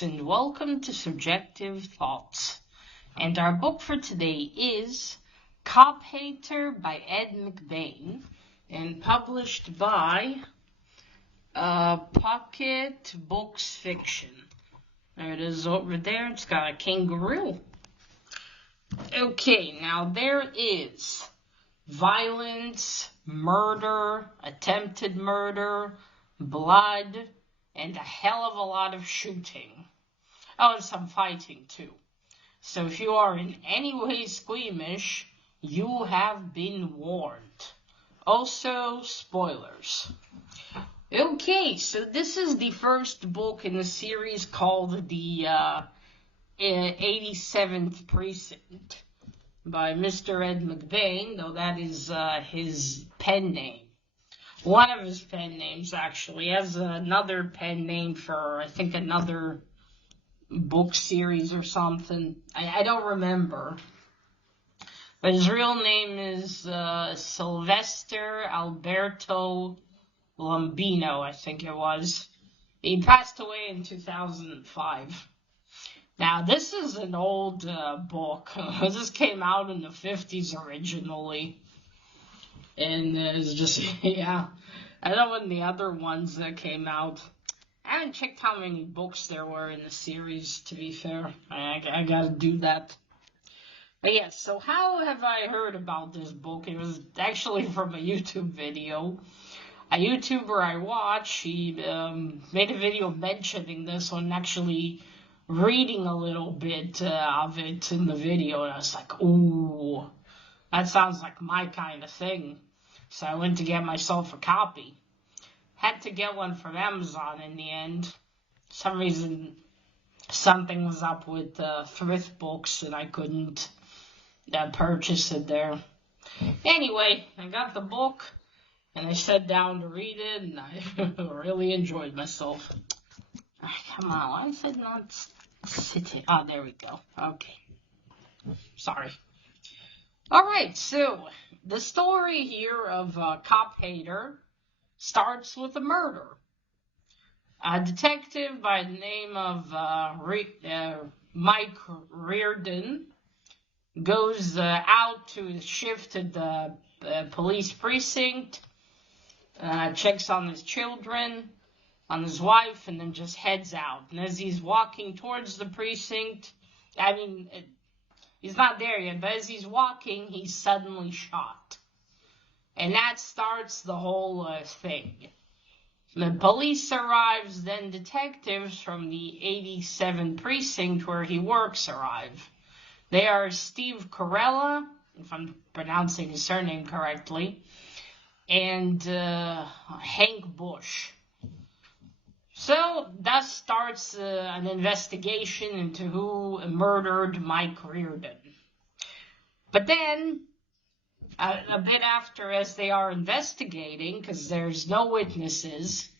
folks, and welcome to Subjective Thoughts. And our book for today is Cop Hater by Ed McBain, and published by Pocket Books Fiction. There it is over there. It's got a kangaroo. Okay, now there is violence, murder, attempted murder, blood, and a hell of a lot of shooting. Oh, and some fighting too. So if you are in any way squeamish, you have been warned. Also, spoilers. Okay, so this is the first book in the series called the 87th Precinct by Mr. Ed McBain, though that is his pen name. One of his pen names, actually. He has another pen name for, I think, another book series or something. I don't remember. But his real name is Sylvester Alberto Lombino, I think it was. He passed away in 2005. Now, this is an old book. This came out in the 50s originally. And it's just, yeah. I know when the other ones that came out. I haven't checked how many books there were in the series, to be fair. I gotta do that. But yes, so how have I heard about this book? It was actually from a YouTube video. A YouTuber I watch, he made a video mentioning this one, actually reading a little bit of it in the video. And I was like, ooh, that sounds like my kind of thing. So I went to get myself a copy. Had to get one from Amazon in the end. For some reason, something was up with thrift books and I couldn't purchase it there. Anyway, I got the book and I sat down to read it and I really enjoyed myself. Come on, why is it not sitting? Oh, there we go. Okay. Sorry. Alright, so the story here of Cop Hater starts with a murder. A detective by the name of Mike Reardon goes out to his shift at the police precinct, checks on his children, on his wife, and then just heads out. And as he's walking towards the precinct, he's not there yet, but as he's walking, he's suddenly shot. And that starts the whole thing. The police arrives, then detectives from the 87th Precinct where he works arrive. They are Steve Carella, if I'm pronouncing his surname correctly, and Hank Bush. So, thus starts an investigation into who murdered Mike Reardon. But then, a bit after, as they are investigating, because there's no witnesses,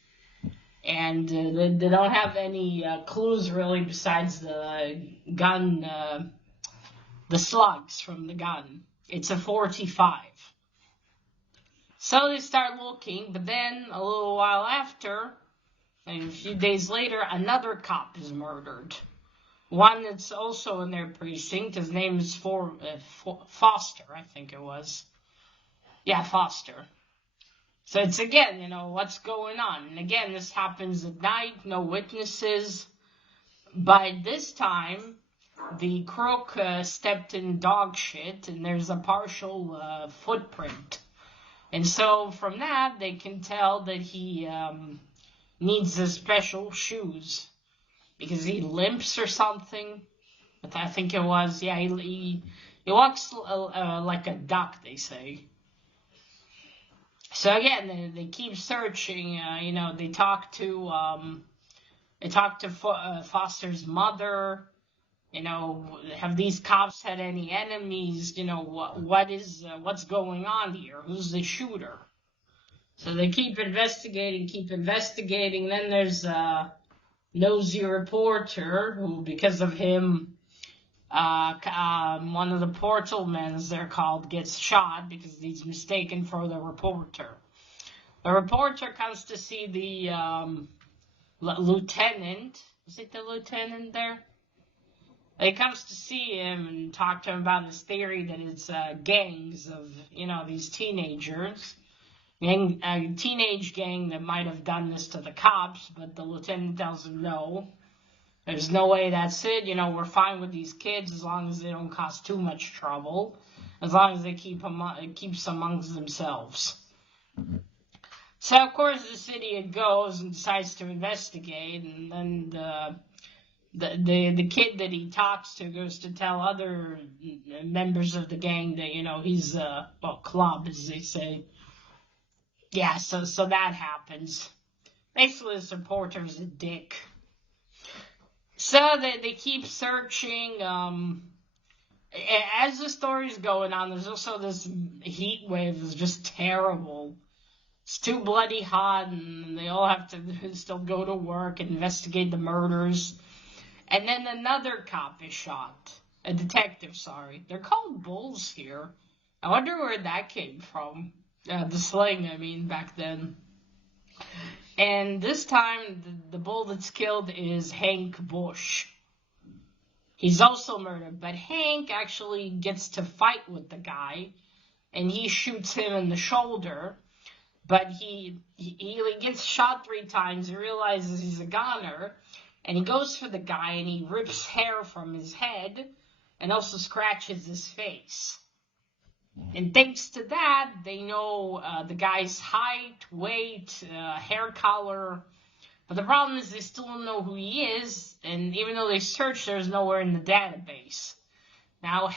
and they don't have any clues really besides the gun, the slugs from the gun. It's a .45. So they start looking, but then a little while after, and a few days later, another cop is murdered. One that's also in their precinct. His name is Foster, I think it was. Yeah, Foster. So it's again, what's going on? And again, this happens at night, no witnesses. By this time, the crook stepped in dog shit, and there's a partial footprint. And so from that, they can tell that he needs the special shoes because he limps or something. But I think it was, yeah, he walks like a duck, they say. So again, they keep searching. They talk to Foster's mother. Have these cops had any enemies? What's going on here? Who's the shooter? So they keep investigating. Then there's a nosy reporter who, because of him, one of the portalmen, as they're called, gets shot because he's mistaken for the reporter. The reporter comes to see lieutenant. Is it the lieutenant there? He comes to see him and talk to him about his theory that it's gangs of, these teenagers. A teenage gang that might have done this to the cops, but the lieutenant tells him no. There's no way that's it. We're fine with these kids as long as they don't cause too much trouble. As long as they keeps amongst themselves. So, of course, the city goes and decides to investigate, and then the kid that he talks to goes to tell other members of the gang that, he's, club, as they say. Yeah, so that happens. Basically, this reporter's a dick. So they keep searching. As the story's going on, there's also this heat wave that's just terrible. It's too bloody hot, and they all have to still go to work and investigate the murders. And then another cop is shot. A detective, sorry. They're called bulls here. I wonder where that came from. The slang, back then. And this time, the bull that's killed is Hank Bush. He's also murdered, but Hank actually gets to fight with the guy, and he shoots him in the shoulder, but he gets shot 3 times, he realizes he's a goner, and he goes for the guy, and he rips hair from his head, and also scratches his face. And thanks to that, they know the guy's height, weight, hair color. But the problem is they still don't know who he is. And even though they search, there's nowhere in the database. Now,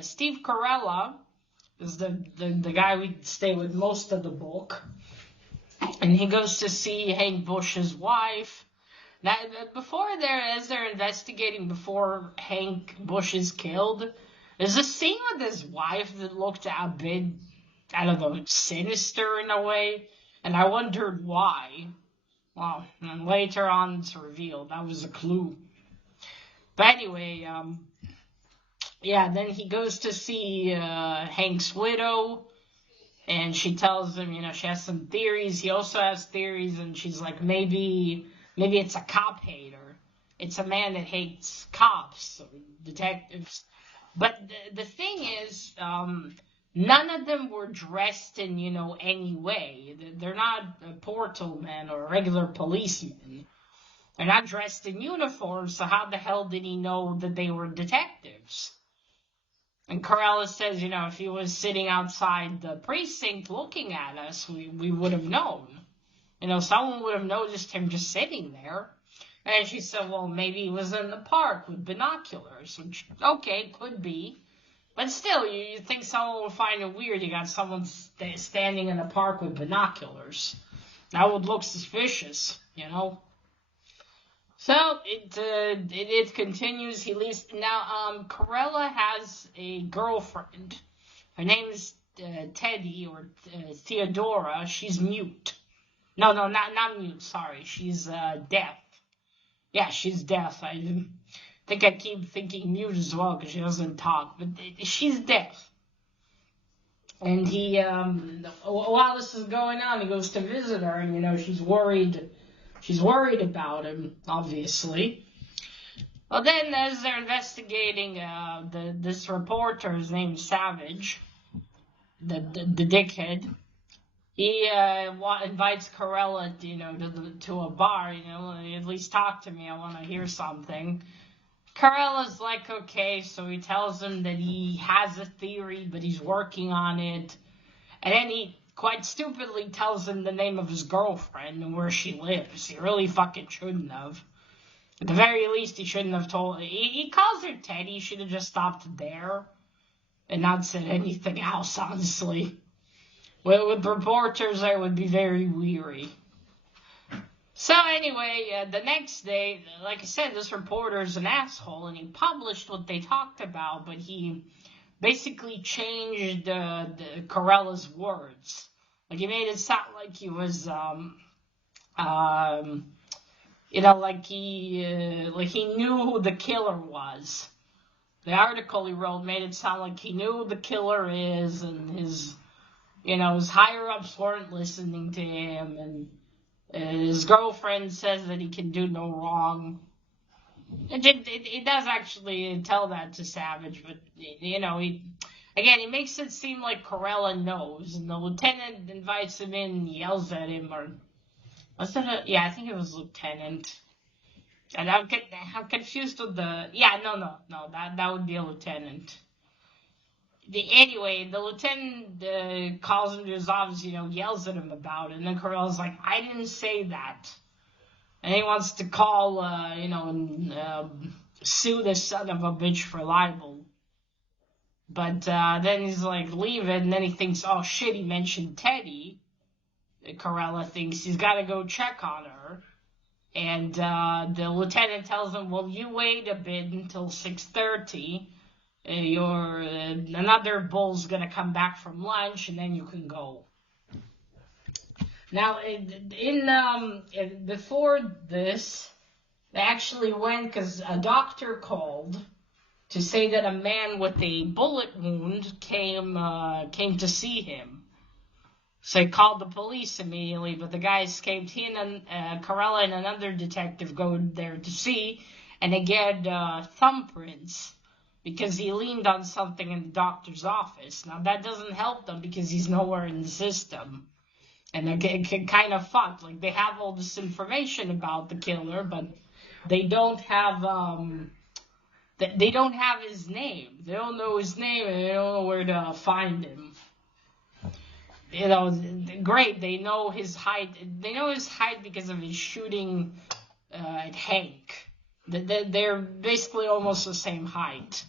Steve Carella is the guy we stay with most of the book. And he goes to see Hank Bush's wife. Now, as they're investigating before Hank Bush is killed, there's a scene with his wife that looked a bit, sinister in a way, and I wondered why. Well, and later on it's revealed that was a clue. But anyway, then he goes to see Hank's widow, and she tells him, she has some theories. He also has theories, and she's like, maybe it's a cop hater. It's a man that hates cops, or detectives. But the thing is, none of them were dressed in, any way. They're not portal men or regular policemen. They're not dressed in uniform, so how the hell did he know that they were detectives? And Carella says, if he was sitting outside the precinct looking at us, we would have known. Someone would have noticed him just sitting there. And she said, well, maybe he was in the park with binoculars, which, okay, could be. But still, you think someone would find it weird. You got someone standing in the park with binoculars. That would look suspicious, So, it continues. He leaves. Now, Carella has a girlfriend. Her name is Teddy, or Theodora. She's mute. No, not mute, sorry. She's deaf. Yeah, she's deaf. I think I keep thinking mute as well because she doesn't talk, but she's deaf. And he, while this is going on, he goes to visit her, and she's worried. She's worried about him, obviously. Well, then as they're investigating, this reporter, his name's Savage, the dickhead. He invites Carella, to a bar, at least talk to me, I want to hear something. Carella's like, okay, so he tells him that he has a theory, but he's working on it. And then he quite stupidly tells him the name of his girlfriend and where she lives. He really fucking shouldn't have. At the very least, he shouldn't have told. He calls her Teddy. He should have just stopped there and not said anything else, honestly. With reporters, I would be very weary. So anyway, the next day, like I said, this reporter's an asshole, and he published what they talked about, but he basically changed the Carella's words. Like, he made it sound like he was, like he knew who the killer was. The article he wrote made it sound like he knew who the killer is, and his higher-ups weren't listening to him, and His girlfriend says that he can do no wrong. It does actually tell that to Savage, but, you know, he makes it seem like Corella knows, and the lieutenant invites him in and yells at him, or, was it I think it was lieutenant. And I'm confused with no, that would be a lieutenant. Anyway, the lieutenant calls him to his office, yells at him about it, and then Corella's like, I didn't say that. And he wants to call, and sue the son of a bitch for libel. But then he's like, leave it, and then he thinks, oh shit, he mentioned Teddy. Corella thinks he's got to go check on her. And the lieutenant tells him, well, you wait a bit until 6:30. Another bull's going to come back from lunch, and then you can go. Now, before this, they actually went because a doctor called to say that a man with a bullet wound came to see him. So he called the police immediately, but the guy escaped. He and Corella and another detective go there to see, and they get thumbprints because he leaned on something in the doctor's office. Now, that doesn't help them because he's nowhere in the system. And they're kind of fucked. Like, they have all this information about the killer, but they don't have his name. They don't know his name, and they don't know where to find him. Great. They know his height. They know his height because of his shooting at Hank. They're basically almost the same height.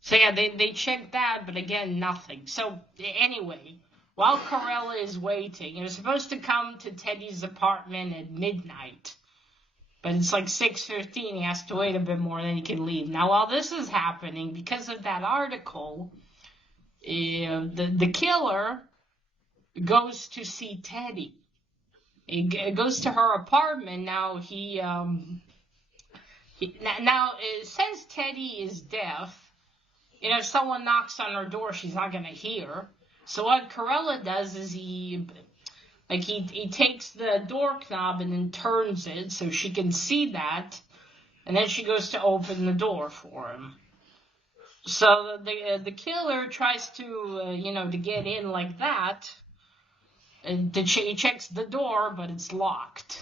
So yeah, they checked that, but again, nothing. So anyway, while Corella is waiting, he was supposed to come to Teddy's apartment at midnight. But it's like 6:15, he has to wait a bit more, then he can leave. Now, while this is happening, because of that article, the killer goes to see Teddy. He goes to her apartment. Now, it says Teddy is deaf. If someone knocks on her door, she's not going to hear. So what Corella does is he takes the door knob and then turns it so she can see that, and then she goes to open the door for him. So the killer tries to to get in like that, and he checks the door, but it's locked.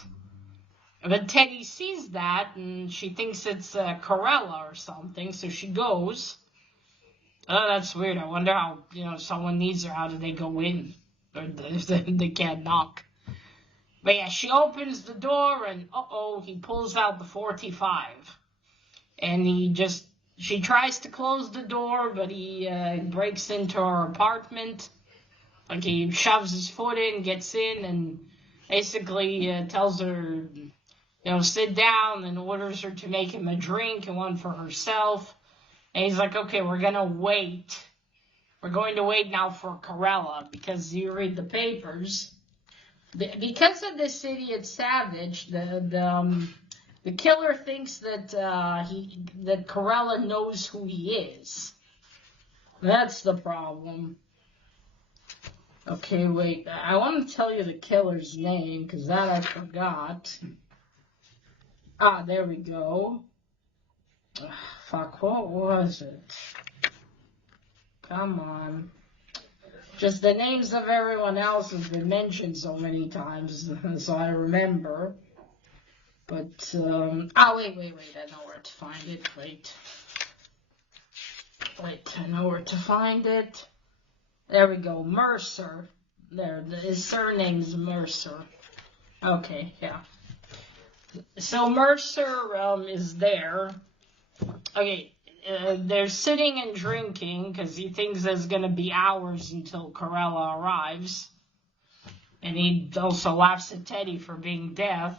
But Teddy sees that, and she thinks it's Corella or something, so she goes. Oh, that's weird. I wonder how, if someone needs her, how do they go in? Or they can't knock. But yeah, she opens the door, and he pulls out the 45. And she tries to close the door, but he breaks into her apartment. Like, he shoves his foot in, gets in, and basically tells her, sit down, and orders her to make him a drink and one for herself. And he's like, okay, we're going to wait. We're going to wait now for Corella, because you read the papers. Because of this idiot Savage, the killer thinks that Corella knows who he is. That's the problem. Okay, wait. I want to tell you the killer's name, because that I forgot. Ah, there we go. Fuck, what was it? Come on. Just the names of everyone else has been mentioned so many times, so I remember. But, wait, I know where to find it. Wait, I know where to find it. There we go, Mercer. There, his surname's Mercer. Okay, yeah. So Mercer is there. Okay, they're sitting and drinking because he thinks there's going to be hours until Corella arrives. And he also laughs at Teddy for being deaf.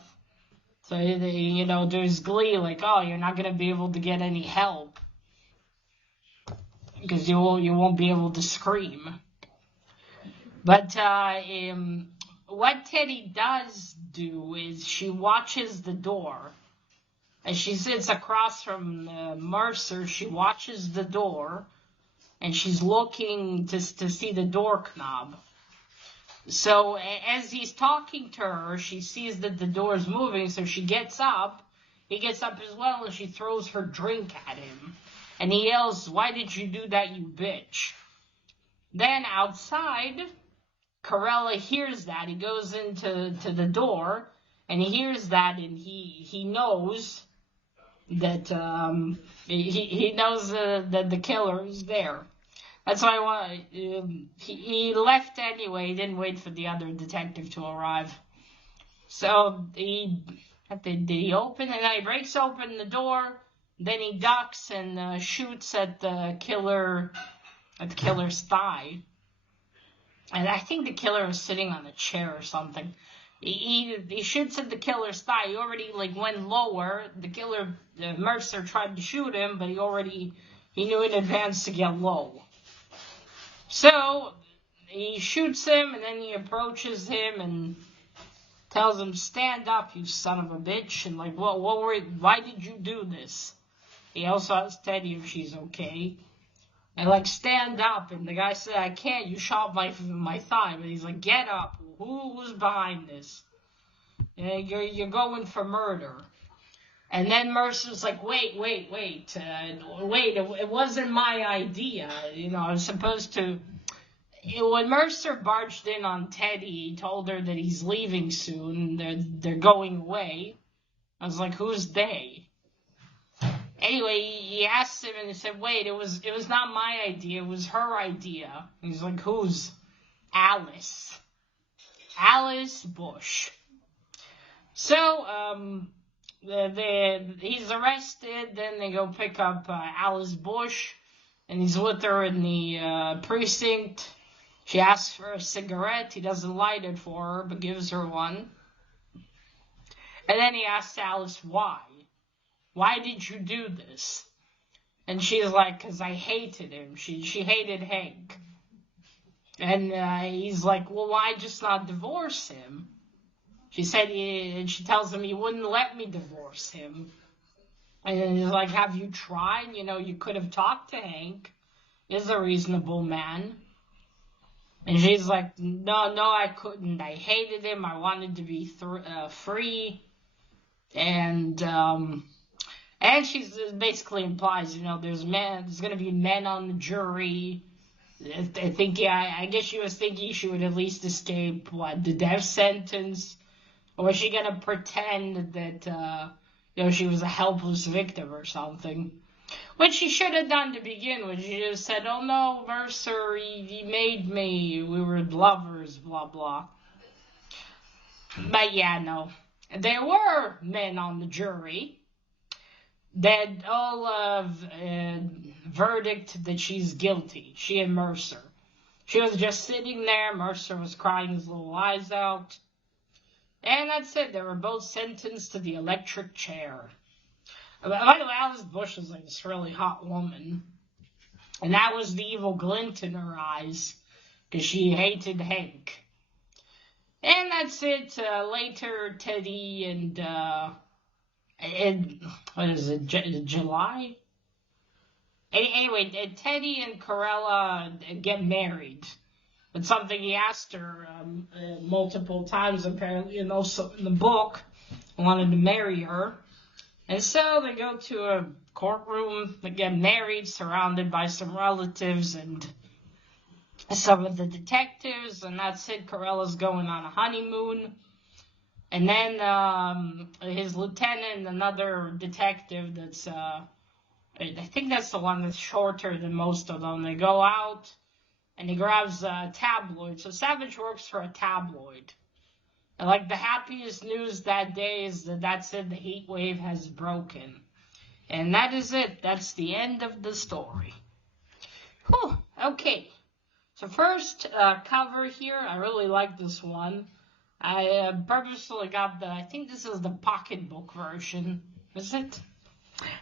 So, there's glee like, oh, you're not going to be able to get any help. Because you won't be able to scream. But what Teddy does do is she watches the door. As she sits across from Mercer, she watches the door, and she's looking to see the door knob. So as he's talking to her, she sees that the door is moving, so she gets up. He gets up as well, and she throws her drink at him. And he yells, "Why did you do that, you bitch?" Then outside, Corella hears that. He goes into the door, and he hears that, and he knows that he knows that the killer is there. That's why he left anyway. He didn't wait for the other detective to arrive. So did he open it? And he breaks open the door. Then he ducks and shoots at the killer's thigh. And I think the killer was sitting on a chair or something. He shoots at the killer's thigh. He already went lower. The killer, Mercer, tried to shoot him, but he knew in advance to get low. So he shoots him, and then he approaches him and tells him, "Stand up, you son of a bitch." And why did you do this? He also asks Teddy if she's okay. And stand up. And the guy said, "I can't. You shot my thigh." But he's like, "Get up. Who was behind this? You're going for murder." And then Mercer's like, wait. It wasn't my idea. I was supposed to. When Mercer barged in on Teddy, he told her that he's leaving soon. They're going away. I was like, who's they? Anyway, he asked him, and he said, "Wait, it was not my idea. It was her idea." And he's like, "Who's?" "Alice. Alice Bush." So, he's arrested. Then they go pick up Alice Bush, and he's with her in the precinct. She asks for a cigarette. He doesn't light it for her, but gives her one. And then he asks Alice why. "Why did you do this?" And she's like, "'Cause I hated him." She hated Hank. And he's like, "Well, why just not divorce him?" She said, and she tells him he wouldn't let me divorce him. And he's like, "Have you tried? You could have talked to Hank. He's a reasonable man." And she's like, no, I couldn't. I hated him. I wanted to be free. And she basically implies, there's going to be men on the jury. I guess she was thinking she would at least escape, the death sentence? Or was she going to pretend that, she was a helpless victim or something? Which she should have done to begin with. She just said, "Oh no, Mercer, he made me. We were lovers, blah, blah." But yeah, no. There were men on the jury that all verdict that she's guilty. She and Mercer. She was just sitting there. Mercer was crying his little eyes out. And that's it. They were both sentenced to the electric chair. By the way, Alice Bush was this really hot woman. And that was the evil glint in her eyes. Because she hated Hank. And that's it. Later, Teddy and what is it, July? Anyway, Teddy and Corella get married. It's something he asked her multiple times, apparently, and also in the book. Wanted to marry her. And so they go to a courtroom, they get married, surrounded by some relatives and some of the detectives, and that's it. Corella's going on a honeymoon. And then his lieutenant, another detective that's, I think that's the one that's shorter than most of them, they go out and he grabs a tabloid. So Savage works for a tabloid. And the happiest news that day is that's it, the heat wave has broken. And that is it. That's the end of the story. Whew, okay. So first cover here, I really like this one. I purposely got I think this is the pocketbook version. Is it?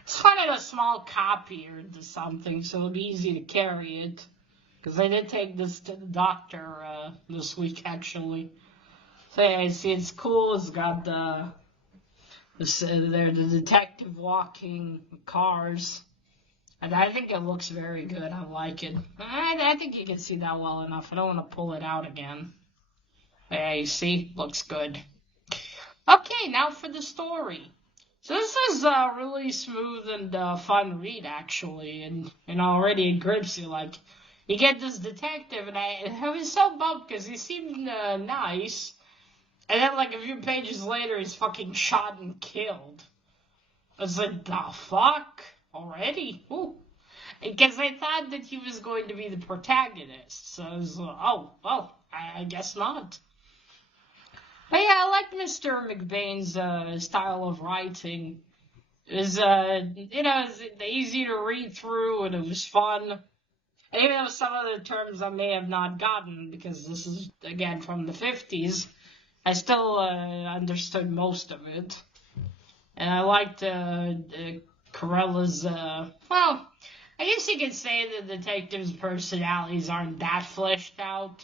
It's kind of a small copy or something, so it'll be easy to carry it. Because I did take this to the doctor this week, actually. So yeah, you see, it's cool. It's got the detective walking cars. And I think it looks very good. I like it. I think you can see that well enough. I don't want to pull it out again. Yeah, you see? Looks good. Okay, now for the story. So this is a really smooth and fun read, actually, and already it grips you. Like, you get this detective, and I was so bummed because he seemed nice, and then like a few pages later, he's fucking shot and killed. I was like, the fuck? Already? Ooh. Because I thought that he was going to be the protagonist, so I was like, oh, well, I guess not. But yeah, I like Mr. McBain's style of writing. It was, it's easy to read through, and it was fun. And even though some of the terms I may have not gotten, because this is, again, from the 50s, I still understood most of it. And I liked Corella's, well, I guess you could say that the detectives' personalities aren't that fleshed out.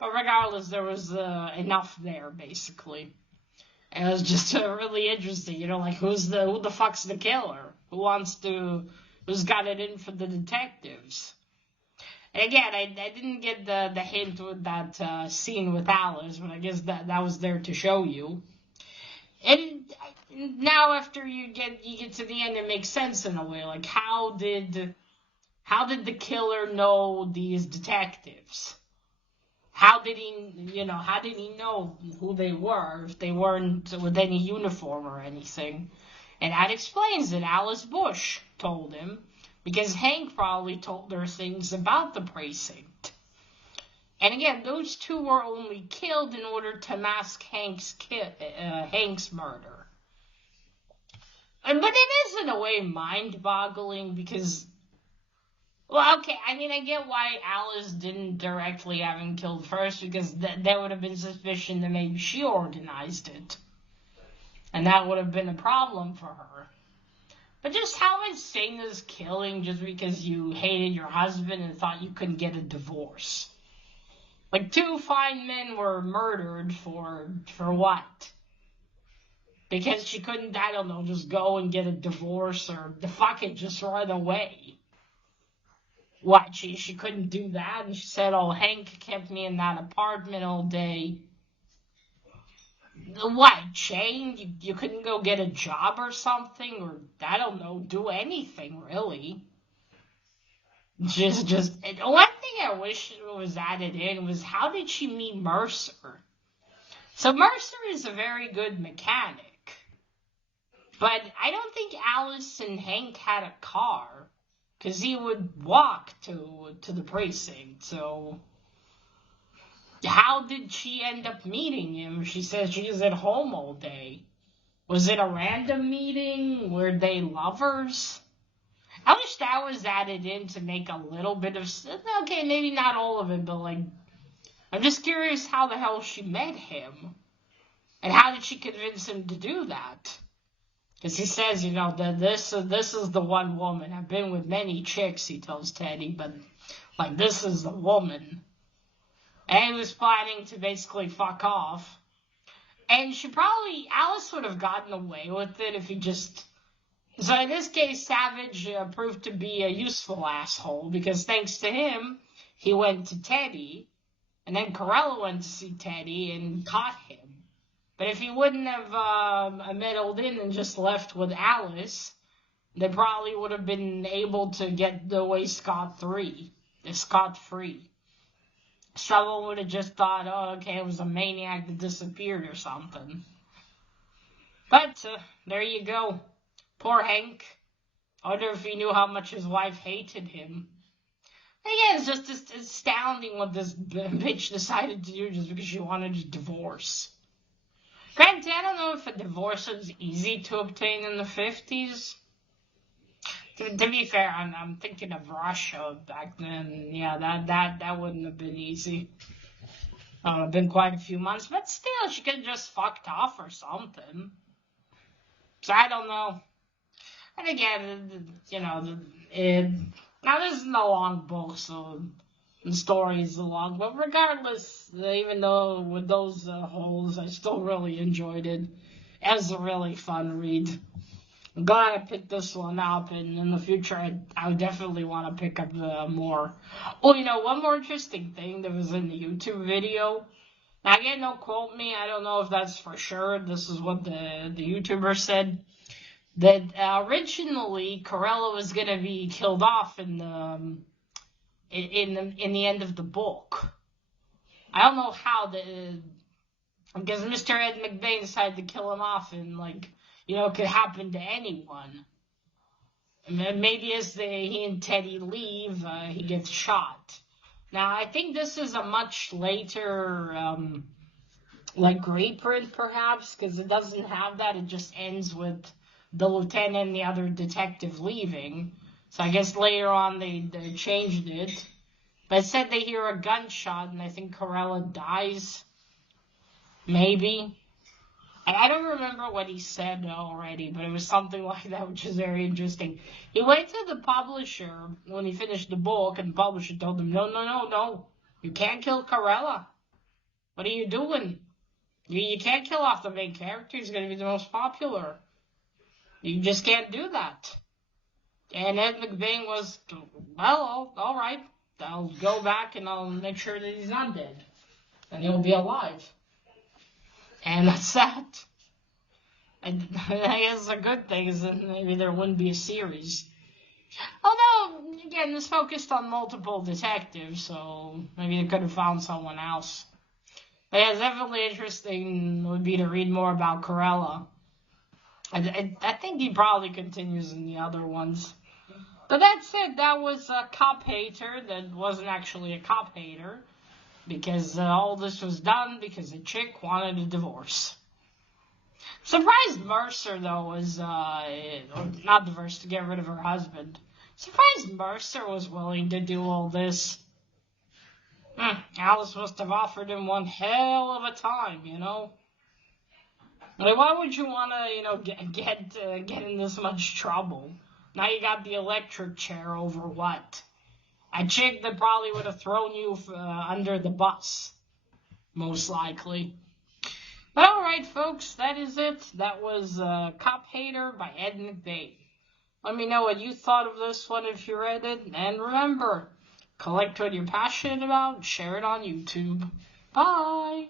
But regardless, there was enough there, basically. And it was just really interesting, like who the fuck's the killer? Who's got it in for the detectives? And again, I didn't get the hint with that scene with Alice, but I guess that was there to show you. And now after you get to the end, it makes sense in a way. Like how did the killer know these detectives? How did he know who they were if they weren't with any uniform or anything? And that explains it. Alice Bush told him, because Hank probably told her things about the precinct. And again, those two were only killed in order to mask Hank's murder. But it is in a way mind-boggling because, well, okay, I mean, I get why Alice didn't directly have him killed first, because there would have been suspicion that maybe she organized it. And that would have been a problem for her. But just how insane is killing just because you hated your husband and thought you couldn't get a divorce? Like, two fine men were murdered for what? Because she couldn't, I don't know, just go and get a divorce or fucking just run away. What, she couldn't do that? And she said, oh, Hank kept me in that apartment all day. What, chained? You couldn't go get a job or something? Or, I don't know, do anything, really. Just, one thing I wish was added in was, how did she meet Mercer? So Mercer is a very good mechanic. But I don't think Alice and Hank had a car, because he would walk to the precinct, so how did she end up meeting him? She says she was at home all day. Was it a random meeting? Were they lovers? I wish that was added in to make a little bit of, okay, maybe not all of it, but like, I'm just curious how the hell she met him. And how did she convince him to do that? Because he says, that this is the one woman. I've been with many chicks, he tells Teddy, but, like, this is the woman. And he was planning to basically fuck off. And Alice would have gotten away with it if he just... So in this case, Savage proved to be a useful asshole, because thanks to him, he went to Teddy, and then Corella went to see Teddy and caught him. But if he wouldn't have meddled in and just left with Alice, they probably would have been able to get away scot-free. Someone would have just thought, oh, okay, it was a maniac that disappeared or something. But, there you go. Poor Hank. I wonder if he knew how much his wife hated him. And again, it's just astounding what this bitch decided to do just because she wanted a divorce. Granted, I don't know if a divorce was easy to obtain in the 50s. To be fair, I'm thinking of Russia back then. Yeah, that wouldn't have been easy. It would have been quite a few months, but still, she could have just fucked off or something. So I don't know. And again, now this isn't a long book, so the story is long, but regardless, even though with those holes, I still really enjoyed it. It was a really fun read. I'm glad I picked this one up, and in the future, I would definitely want to pick up more. Oh, one more interesting thing that was in the YouTube video Now, again, don't quote me. I don't know if that's for sure. This is what the YouTuber said. That originally Corella was gonna be killed off in the end of the book. I don't know how because Mr. Ed McBain decided to kill him off, and it could happen to anyone. And then maybe as he and Teddy leave, he gets shot. Now I think this is a much later reprint perhaps, because it doesn't have that. It just ends with the lieutenant and the other detective leaving. So I guess later on they changed it. But it said they hear a gunshot, and I think Corella dies. Maybe. I don't remember what he said already, but it was something like that, which is very interesting. He went to the publisher when he finished the book, and the publisher told him, no, you can't kill Corella. What are you doing? You can't kill off the main character. He's going to be the most popular. You just can't do that. And Ed McBain was, well, all right. I'll go back and I'll make sure that he's not dead. And he'll be alive. And that's that. And I guess a good thing is that maybe there wouldn't be a series. Although, again, this focused on multiple detectives, so maybe they could have found someone else. But yeah, it's definitely interesting would be to read more about Corella. I think he probably continues in the other ones. But that's it. That was a cop hater that wasn't actually a cop hater. Because all this was done because a chick wanted a divorce. Surprised Mercer, though, was, not divorce, to get rid of her husband. Surprised Mercer was willing to do all this. Alice must have offered him one hell of a time, why would you want to, get in this much trouble? Now you got the electric chair over what? A chick that probably would have thrown you under the bus, most likely. But alright, folks, that is it. That was Cop Hater by Ed McBain. Let me know what you thought of this one if you read it. And remember, collect what you're passionate about, share it on YouTube. Bye!